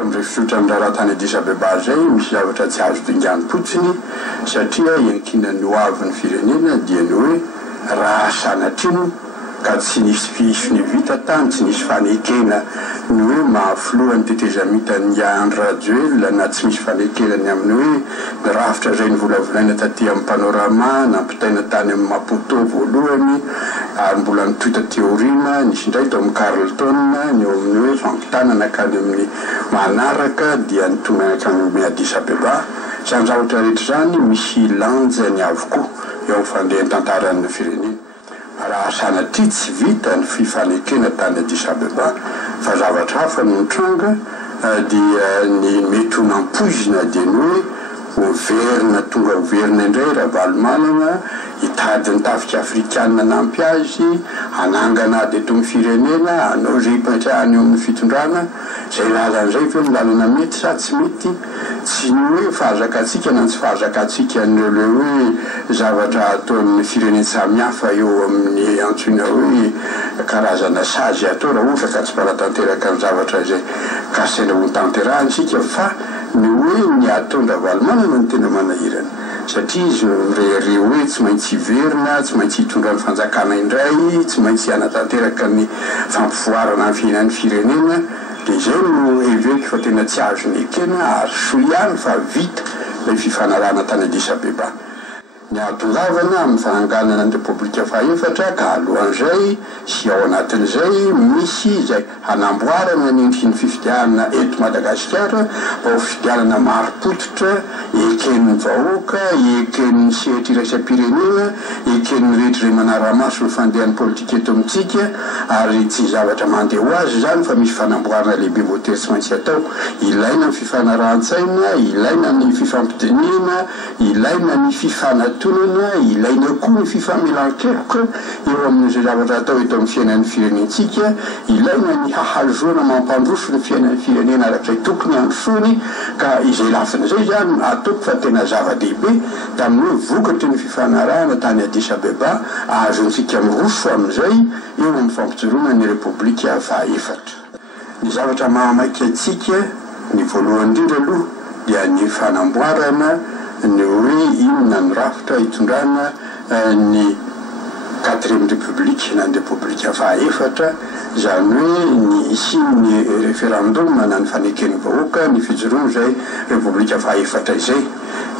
Rifisotra amin'ny raha tany Addis Abeba zay misy zavatra tsy azo dinganim-potsiny satria iankinan'ny hoavin'ny firenena dia ny hoe raha sanatrino ka tsy nisy pisony vita tany tsy nisy fanekena ny hoe mahaflohan'ny tetezamitan'ny Andry Rajoelina na tsy misy fanekenany amin'ny hoe ny rafitra zay nivolavolaina taty amin'ny Panorama nampitaina tany amin'ny Maputo voalohany ary mbola nitoita teorina nisy indray tao amin'ny Carleton ny eo amin'ny hoe fampitanana akany amin'ny manaraka dia nitonana akany amin'ny Addis Abeba zany zavatra rehetra zany misy lanjany avokoa eo amin'ny fandehan-tantaran'ny firenena raha sanatria tsy vita ny fifanekena tany Addis Abeba fa zavatra hafa no mitranga dia ny mety nampoizina dia ny hoe governa tonga governa indray raha valomalana hitady ny tafika afrikanina nampy azy hanangana ady eto amin'ny firenena anao zay hipetrahany eo amin'ny fitondrana zay lalan'izay fe milalana mety sa tsy mety tsy ny hoe fahazakatsika na tsy fahazakatsika nyle hoe zavatra atao amin'ny firenena samihafa eo amin'ny antsoina hoe karazana sazy atao raha ohatra ka tsy mpanatanteraka ny zavatra zay kasaina ho tanterahany sika fa ny hoe ny ataondra valomanana ny tena manahirana satria izy mirehare hoe tsy maintsy hiverina tsy maintsy hitondra ny fanjakana indray tsy maintsy hanatanteraka ny fampivoarana ny fiainan'ny firenena dia zay no eveky fa tena tsy azo nekena ary soa ihany fa vita ilay fifanarahana tany Addis Abeba ny atongavana amin'ny fananganana ny Repoblika Fahaefatra ka alohan'izay sy ao anatin'izay misy zay hanamboarana ny endriky ny fifidianana eto Madagasikara mba ho fifidianana maro-potitra eken'ny vahoaka eken'ny sehatra iraisam-pirenena eken'ny rehetra zay manara-maso ny fandehan'ny politika eto amintsika ary tsy zavatra mandeha ho azy zany fa misy fanamboarana lehibe voatery tsy maintsy atao ilaina ny fifanarahan-tsaina ilaina ny fifampidiniana ilaina ny fifanatolana ilaina koa ny fifamelan-keloka eo amin'izay zavatra atao eto amin'ny fiainan'ny firenentsika ilaina ny hahazoana mampandroso ny fiainan'ny firenena arak'izay tokony androsony ka izay lafin'izay zany ataoko fa tena zava-dehibe tamin'ny hoe vokatry ny fifanarahana tany Addis Abeba azontsika miroso amin'izay eo amin'ny fampijoroana ny Repoblika Fahaefatra ny zavatra mahamaiky atsika ny voalohany indrindra aloha dia ny fanamboarana ny hoe inona ny rafitra hitondrana ny 4e République na ny Repoblika Fahaefatra zany hoe ny isiny référendum na ny faneken'ny vahoaka ny fijoroana zay Repoblika Fahaefatra izay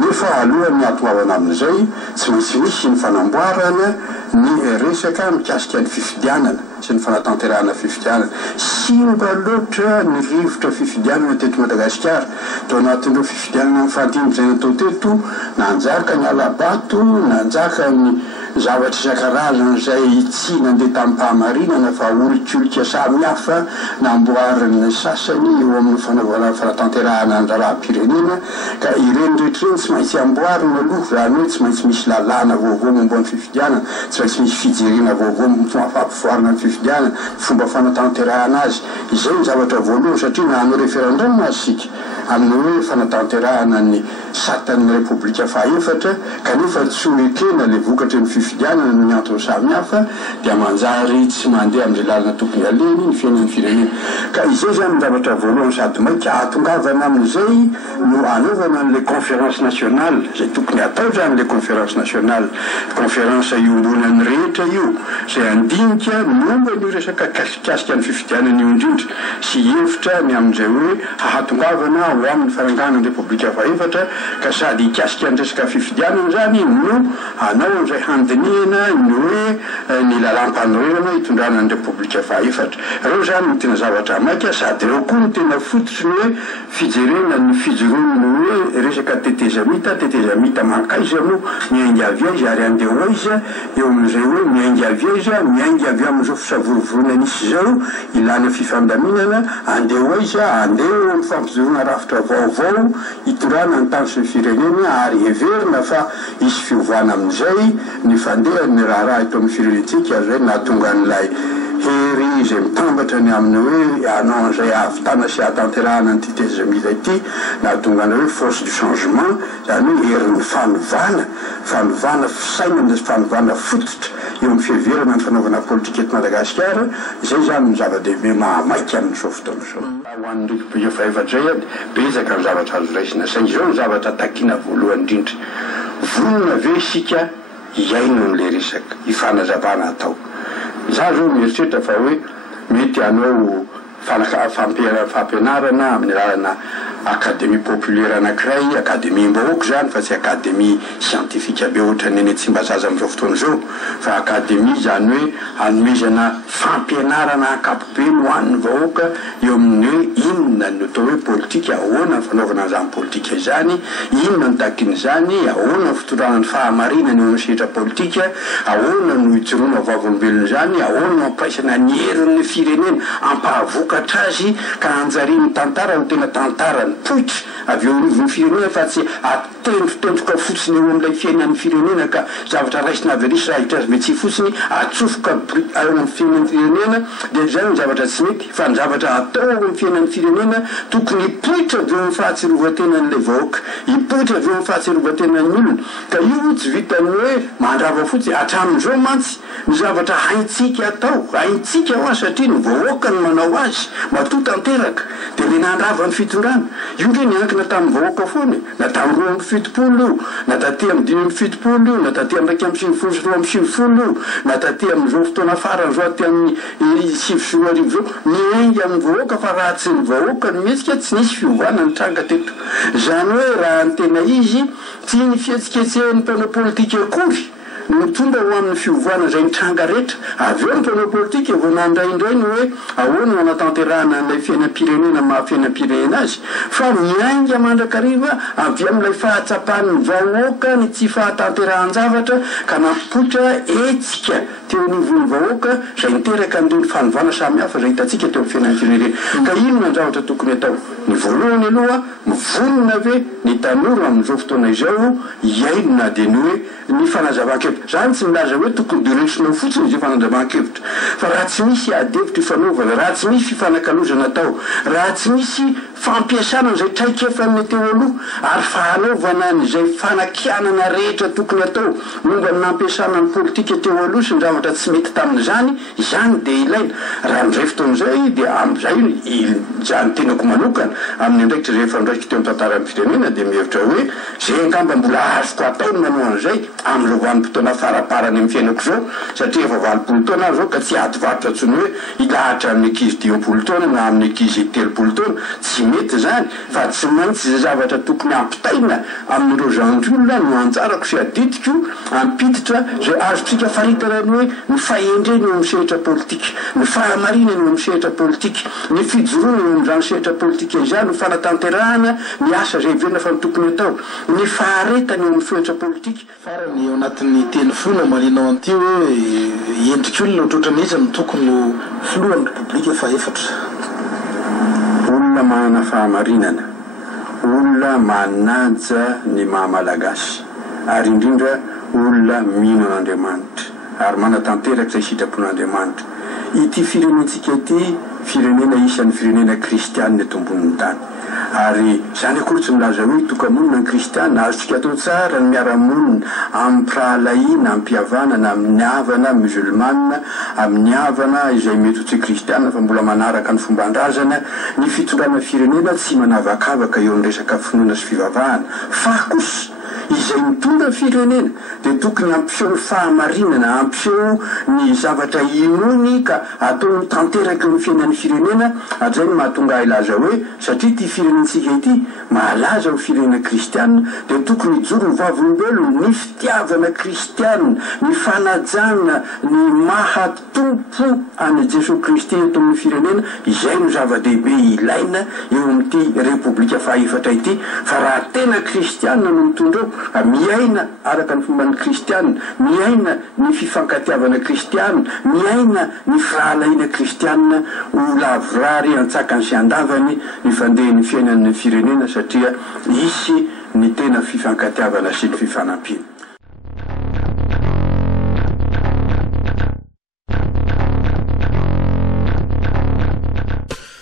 nefa alohan'ny atoavana amin'izay tsy maintsy misy ny fanamboarana ny resaka mikasika ny fifidianana sy ny fanatanterahana fifidianana simba loatra ny rivotra fifidianana teto Madagasikara tao anatin'ireo fifidianana mifandimby zay natao teto nanjaka ny alabato nanjaka ny zavatra isan-karazany zay tsy nandeha tamin'ny mpahamarinana fa olon-tsolika samihafa namboariny sasany eo amin'ny fanaovana fanatanterahana an-draharaha-pirenena ka ireny rehetrareny tsy maintsy amboarina aloha zany hoe tsy maintsy misy lalàna vaovao momba ny fifidianana tsy maintsy misy fijerena vaovao fampivoarana ny fifidianana fomba fanatanterahana azy izay ny zavatra voalohany satria na amin'ny référendum azysika amin'ny hoe fanatanterahana ny satan'ny Repoblika Fahaefatra kanefa tsy ho ekena le vokatry ny fifidianana ny antony samihafa dia manjary tsy mandeha amin'izay lalana tokony aleny ny fiainan'ny firenena ka izay zany ny zavatra voalohany sady maika atongavana amin'izay no anaovana n'le conférence nationale zay tokony atao zany le conférence nationale conférence iombonan'ny rehetra io zay andinika momba ny resaka kasikasika ny fifidianana io indrindra sy hevitra ny amin'izay hoe hahatongavana ho amin'ny faranganan'ny Repoblika Fahaefatra ka sady hikasika ny resaka fifidianana zany no anao an'izay handinihana ny hoe ny lalam-panorenana hitondrana ny Repoblika Fahaefatra reo zany ny tena zavatra maika sady reo koa ny tena fototry ny hoe fijerena ny fijoroany hoe resaka tetezamita mankaiza no miaingy avy aiza ary andeha aiza eo amin'izay hoe miaingy avy aiza miaingy avy amin'izao fisavorovoroana nisy zao ilana fifandaminana andeha aiza andeha amin'ny fampijoroana rafitra vaovao hitondrana ny tany sy ny firenena ary heverina fa isy fiovana amin'izay ny fandehan'ny raharaha eto amin'ny firenentsika zay nahatonga n'ilay hery zay mitambatra ny amin'ny hoe anao an'izay ahavitana sy ahatanterahana ny tetezamita ity nahatonga ny hoe force du changement zany hoe herin'ny fanovana fisainana fanovana fototra eo amin'ny fiheverana ny fanaovana politika eto Madagasikara izay zany ny zava-dehibe mahamaiky amin'izao fotoana izao. Ho an'ny RICP efa efatra betsaka ny zavatra azo raisina saingy izao ny zavatra takiana voalohany indrindra. Vonona ve isika hiaino amin'ilay resaka hifanazavana atao. Za zao mieritreritra fa hoe mety anao fampianarana amin'ny lalana akademie populaire anankiray, akademie mbahoaka zany fa tsy akademie scientifique be ohatrany eny Tsimbazaza amin'izao fotoana izao, fa akademie zany hoe hanomezana fampianarana ankapobeny ho an'ny vahoaka eo amin'ny hoe inona ny atao hoe politika, ahoana ny fanaovana an'izany politika izany, inona ny takin'izany, ahoana ny fitondranany fahamarinana eo amin'ny sehatra politika, ahoana no hijoroana vavolombelona izany, ahoana no ampaisana ny herin'ny firenena ampahavoakatra azy ka hanjariany tantara no tena tantara poitra avy eo anivon'ny firenena fa tsy atendrotentroka fotsiny eo amin'ilay fiainan'ny firenena ka zavatra raisina averisy raha hitra azy mety tsy fotsiny atsofoka ao amin'ny fiainan'ny firenena dia zay ny zavatra tsy mety fa ny zavatra atao ao amin'ny fiainan'ny firenena tokony hipoitra avy eo amin'ny fahatsirovatenan'ilay vahoaka, hipoitra avy eo amin'ny fahatsirovatenan'ny olona ka io tsy vitany hoe mandrava fotsiny hatramin'izao mantsy ny zavatra haintsika atao, haintsika ho azy satria ny vahoaka no manao azy matoa tanteraka dia le nandrava ny fitondrana io ndre niankina tamin'ny vahoaka foana na tamin'ny 2.70 io na taty amin'ny 5.70 io na taty amin'ny 1.50 sy 2.50 io na taty amin'izao fotoana farany zao aty amin'ny 7 zao miainga amin'ny vahoaka fa raha tsy ny vahoaka no mihetsika tsy nisy fiovana ny tranga teto. Zany hoe raha ny tena izy tsy ny fihetsiketsehan'ny mpanao politika akory mitondra ho amin'ny fiovana izay nitranga rehetra avy eo ny mpanao politika vao nandraindray ny hoe ahoana no anatanterahana an'ilay fiainam-pirenena maha-fiainam-pirenena azy fa miainga mandrakariva avy amin'ilay fahatsapan'ny vahoaka ny tsy fahatanterahany-javatra ka nampipoitra etsika teo anivon'ny vahoaka izay niteraka an'ireny fanovana samihafa izay hitantsika teo amin'ny fiainan'ny firenena. Ka inona ny zavatra tokony atao? Ny voalohany aloha mivonona ve ny tanora amin'izao fotoana izao hiaino na dia ny hoe ny fanazavan-kevitra zany tsy milaza hoe tokony diresinao fotsiny izay fanazavan-kevitra fa raha tsy misy adevitra ifanaovana, raha tsy misy fifanakalozana atao, raha tsy misy fampiasana izay traikefan'ny teo aloha ary fahanaovana n'izay fanakianana rehetra tokony atao momba ny nampiasana ny politika teo aloha sy ny zavatra tsy mety tamin'izany izany dia ilaina. Raha amin'izay fotoan'izay dia amin'izay zany tenako manokana amin'ny andraikitra rehefa ndraiky teo amin'ny tantaran'ny firenena dia mihevitra hoe zay angamba mbola azoko atao ny manao an'izay amin'izao vanim-potoana faraparany amin'ny fiainako zao satria efa 20 taona zao ka tsy ady varotra ntsony hoe ilahatra amin'ny ankizy 10 taona na amin'ny ankizy 3 taona tsy mety zany fa tsy maintsy izay zavatra tokony ampitaina amin'ireo zandriolona no anjarako sy aditiko ampiditra zay azotsika faritana ny hoe ny fahendreny eo amin'ny sehatra politika, ny fahamarinany eo amin'ny sehatra politika, ny fijoroana eo amin'izany sehatra politika izany, ny fanatanterahana ny asa izay hiverina fa ny tokony atao, ny faharetany eo amin'ny sehatra politika. Farany eo anatin'ny teny fona maninao an'ity hoe endrik'olona ohatrohatran'iza no tokony filohan'ny repoblika fa efatra. Olona manana fahamarinana, olona manaja ny mahamalagasy ary indrindra olona mino an'Andriamanitra ary manatanteraka izay sitrapon'Andriamanitra. Ity firenentsika ity firenena isan'ny firenena kristianina eto ambonin'ny tany ary zany akory tsy milaza hoe tokamonina ny kristianina azotsika atao tsara ny miara-monina amin'ny prahalahina, amin'ny mpihavanana, amin'ny havana musulmana, amin'ny havana izay mety ho tsy kristianina fa mbola manaraka ny fomban-drazana. Ny fitondrana firenena tsy manavakavaka eo amin'ny resaka finoana sy fivavahana fa kosa izay mitondra firenena dia tokony ampiseho fahamarinana, ampiseho ny zavatra inony ka atao tanteraka ny fiainan'ny firenena. Azay ny mahatonga ilaza hoe satria ty firenentsika ity mahalaza ho firenena kristianina dia tokony hijoro ny vavolombelona, ny fitiavana kristianina, ny fanajana, ny mahatompo any Jesosy Kristy eto amin'ny firenena. Izay no zava-dehibe ilaina eo amin'ity repoblika fahaefatra ity fa raha tena kristianina no mitondra miaina araka ny fomban'ny kristianina, miaina ny fifankatiavana kristianina, miaina ny fahalahina kristianina ho lavorary antsakany sy andavany ny fandehan'ny fiainan'ny firenena satria isy ny tena fifankatiavana sy ny fifanampiana.